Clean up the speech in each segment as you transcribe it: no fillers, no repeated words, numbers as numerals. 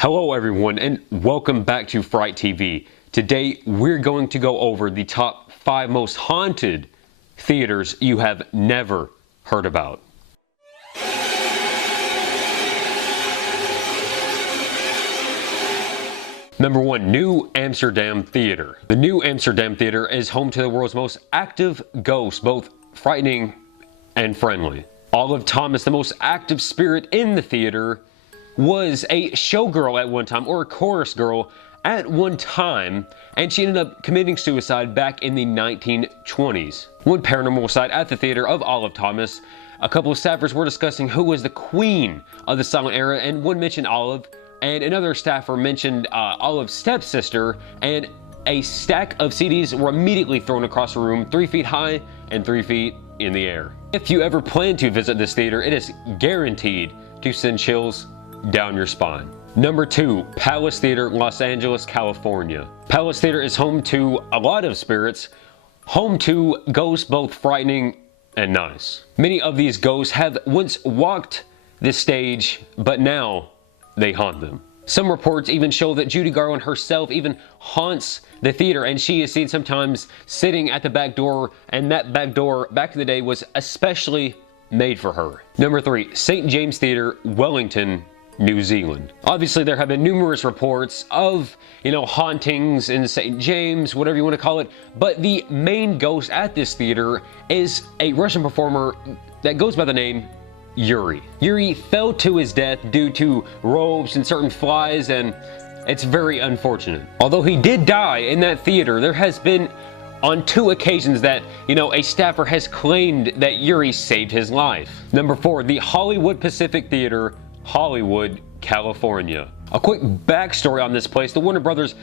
Hello everyone and welcome back to Fright TV. Today we're going to go over the top 5 most haunted theaters you have never heard about. Number 1, New Amsterdam Theater. The New Amsterdam Theater is home to the world's most active ghosts, both frightening and friendly. Olive Thomas, the most active spirit in the theater, was a showgirl at one time, or a chorus girl at one time, and she ended up committing suicide back in the 1920s. One paranormal site at the theater of Olive Thomas, a couple of staffers were discussing who was the queen of the silent era, and one mentioned Olive, and another staffer mentioned Olive's stepsister, and a stack of CDs were immediately thrown across the room 3 feet high and 3 feet in the air. If you ever plan to visit this theater, it is guaranteed to send chills down your spine. Number 2, Palace Theater, Los Angeles, California. Palace Theater is home to a lot of spirits, home to ghosts both frightening and nice. Many of these ghosts have once walked this stage, but now they haunt them. Some reports even show that Judy Garland herself even haunts the theater, and she is seen sometimes sitting at the back door, and that back door back in the day was especially made for her. Number 3, St. James Theater, Wellington, New Zealand. Obviously there have been numerous reports of, hauntings in St. James, whatever you want to call it, but the main ghost at this theater is a Russian performer that goes by the name Yuri. Yuri fell to his death due to ropes and certain flies, and it's very unfortunate. Although he did die in that theater, there has been on 2 occasions that, a staffer has claimed that Yuri saved his life. Number 4, the Hollywood Pacific Theater, Hollywood, California. A quick backstory on this place: the Warner Brothers,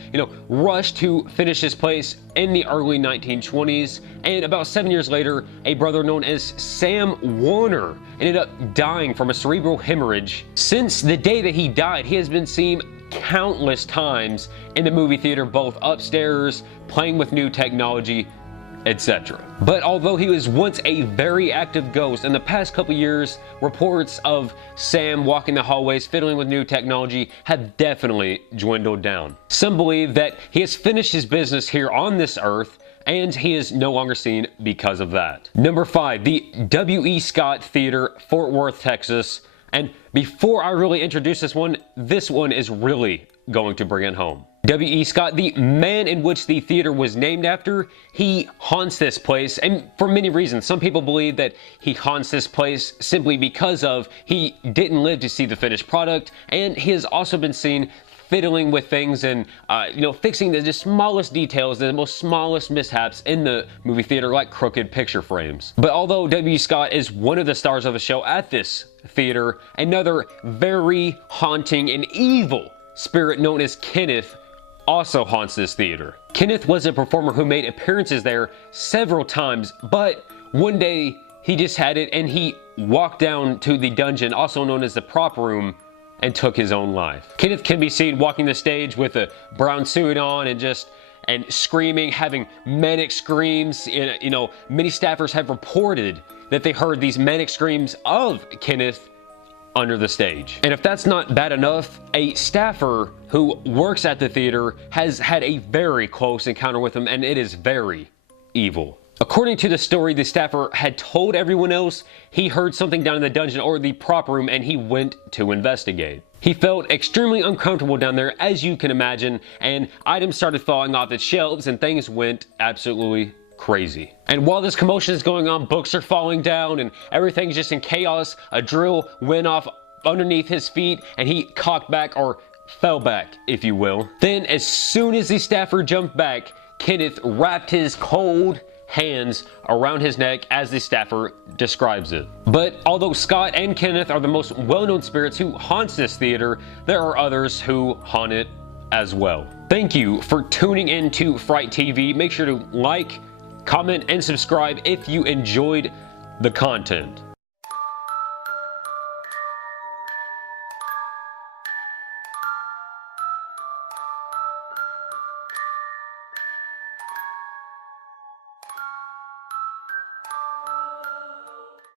rushed to finish this place in the early 1920s, and about 7 years later, a brother known as Sam Warner ended up dying from a cerebral hemorrhage. Since the day that he died, he has been seen countless times in the movie theater, both upstairs, playing with new technology, etc. But although he was once a very active ghost, in the past couple years, reports of Sam walking the hallways, fiddling with new technology, have definitely dwindled down. Some believe that he has finished his business here on this earth, and he is no longer seen because of that. Number 5, the W.E. Scott Theater, Fort Worth, Texas. And before I really introduce this one is really going to bring it home. W.E. Scott, the man in which the theater was named after, he haunts this place, and for many reasons. Some people believe that he haunts this place simply because of he didn't live to see the finished product, and he has also been seen fiddling with things and fixing the smallest details, the most smallest mishaps in the movie theater, like crooked picture frames. But although W. Scott is one of the stars of the show at this theater, another very haunting and evil spirit known as Kenneth also haunts this theater. Kenneth was a performer who made appearances there several times, but one day he just had it and he walked down to the dungeon, also known as the prop room, and took his own life. Kenneth can be seen walking the stage with a brown suit on and screaming, having manic screams. Many staffers have reported that they heard these manic screams of Kenneth under the stage. And if that's not bad enough, a staffer who works at the theater has had a very close encounter with him, and it is very evil. According to the story, the staffer had told everyone else he heard something down in the dungeon or the prop room, and he went to investigate. He felt extremely uncomfortable down there, as you can imagine, and items started falling off the shelves and things went absolutely crazy. And while this commotion is going on, books are falling down and everything's just in chaos. A drill went off underneath his feet and he cocked back, or fell back, if you will. Then as soon as the staffer jumped back, Kenneth wrapped his cold hands around his neck, as the staffer describes it. But although Scott and Kenneth are the most well-known spirits who haunts this theater, there are others who haunt it as well. Thank you for tuning in to Fright TV. Make sure to like, comment, and subscribe if you enjoyed the content.